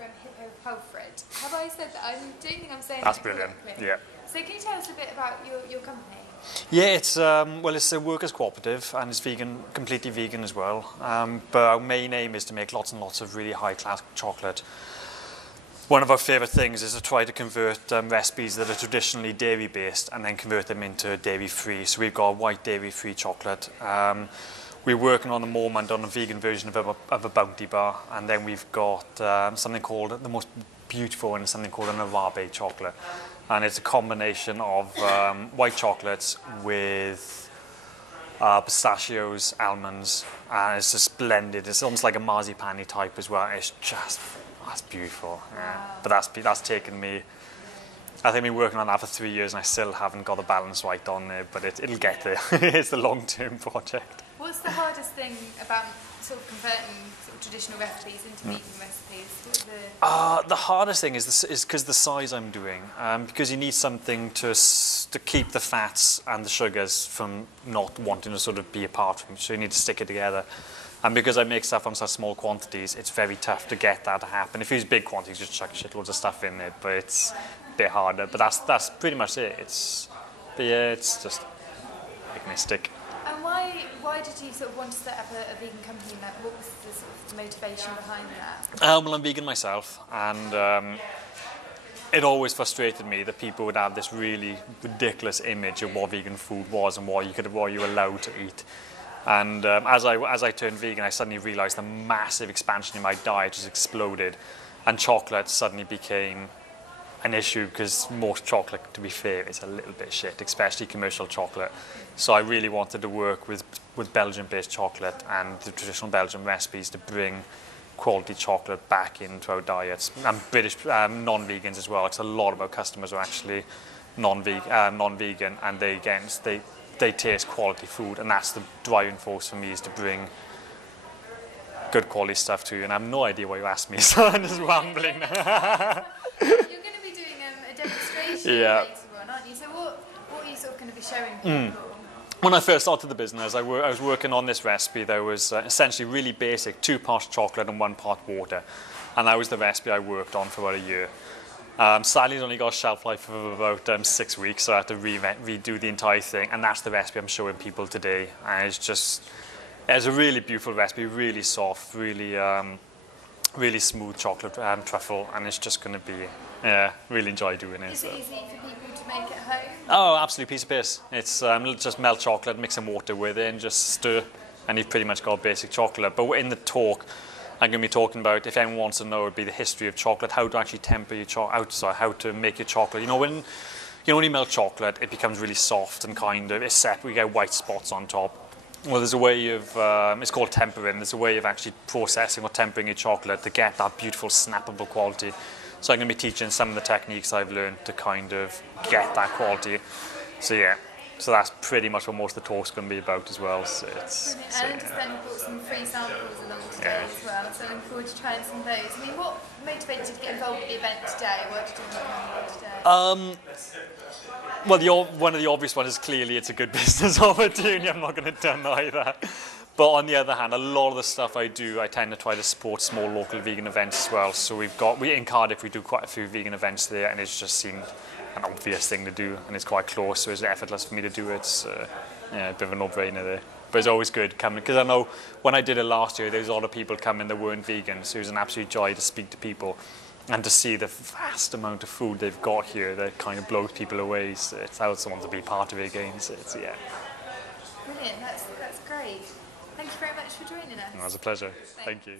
from Hipo Hyfryd. Have I said that? I don't think I'm saying That's that brilliant. correctly. Yeah. So can you tell us a bit about your company? Yeah, it's it's a workers' cooperative and it's vegan, completely vegan as well. But our main aim is to make lots and lots of really high-class chocolate. One of our favourite things is to try to convert recipes that are traditionally dairy-based and then convert them into dairy-free. So we've got white dairy-free chocolate. We're working on the moment on a vegan version of a Bounty bar, and then we've got something called the most beautiful one, something called an arabe chocolate, and it's a combination of white chocolates with pistachios, almonds, and it's just blended. It's almost like a marzipan-y type as well. It's just that's beautiful. Yeah. Wow. But that's taken me. I think I've been working on that for 3 years, and I still haven't got the balance right on there. But it'll get there. It's the long-term project. What's the hardest thing about sort of converting sort of traditional recipes into vegan recipes? The hardest thing is because the size I'm doing, because you need something to keep the fats and the sugars from not wanting to sort of be apart from each, so you need to stick it together. And because I make stuff on such small quantities, it's very tough to get that to happen. If you use big quantities, just chuck shitloads of stuff in there, but it's a bit harder. But that's pretty much it. It's just making it stick. And why did you sort of want to set up a vegan company? What was the sort of motivation behind that? Well, I'm vegan myself, and it always frustrated me that people would have this really ridiculous image of what vegan food was and what you were allowed to eat. And as I turned vegan, I suddenly realised the massive expansion in my diet just exploded, and chocolate suddenly became an issue because most chocolate, to be fair, is a little bit shit, especially commercial chocolate. So I really wanted to work with Belgian-based chocolate and the traditional Belgian recipes to bring quality chocolate back into our diets, and British non-vegans as well, because a lot of our customers are actually non-vegan, and they taste quality food, and that's the driving force for me, is to bring good quality stuff to you. And I have no idea why you asked me, so I'm just rambling now. You're going to be doing a demonstration later on, aren't you? So what are you sort of going to be showing people? When I first started the business, I was working on this recipe that was essentially really basic, 2 parts chocolate and 1 part water. And that was the recipe I worked on for about a year. Sadly, it's only got a shelf life of about 6 weeks, so I had to redo the entire thing. And that's the recipe I'm showing people today. And it's a really beautiful recipe, really soft, really smooth chocolate truffle, and it's just going to be, really enjoy doing it. Is it easy for people to make at home? Oh, absolutely, piece of piss. It's just melt chocolate, mix some water with it, and just stir, and you've pretty much got basic chocolate. But in the talk, I'm going to be talking about, if anyone wants to know, it would be the history of chocolate, how to actually temper your chocolate, how to make your chocolate. You know, when you melt chocolate, it becomes really soft and it's separate. You get white spots on top. Well, there's a way of, it's called tempering. There's a way of actually processing or tempering your chocolate to get that beautiful snappable quality. So I'm going to be teaching some of the techniques I've learned to kind of get that quality. So yeah, so that's pretty much what most of the talk's going to be about as well. So I understand you've brought some free samples along today as well, so I'm looking forward to trying some of those. I mean, what motivated you to get involved with the event today? What did you want to today? Well, one of the obvious ones is clearly it's a good business opportunity. I'm not going to deny that. But on the other hand, a lot of the stuff I do, I tend to try to support small local vegan events as well. So in Cardiff, we do quite a few vegan events there, and it's just seemed an obvious thing to do, and it's quite close, so it's effortless for me to do it. It's a bit of a no-brainer there. But it's always good coming, because I know when I did it last year, there was a lot of people coming that weren't vegan, so it was an absolute joy to speak to people and to see the vast amount of food they've got here that kind of blows people away. So I also want to be part of it again. So Brilliant, that's great. Thank you very much for joining us. It was a pleasure. Thank you.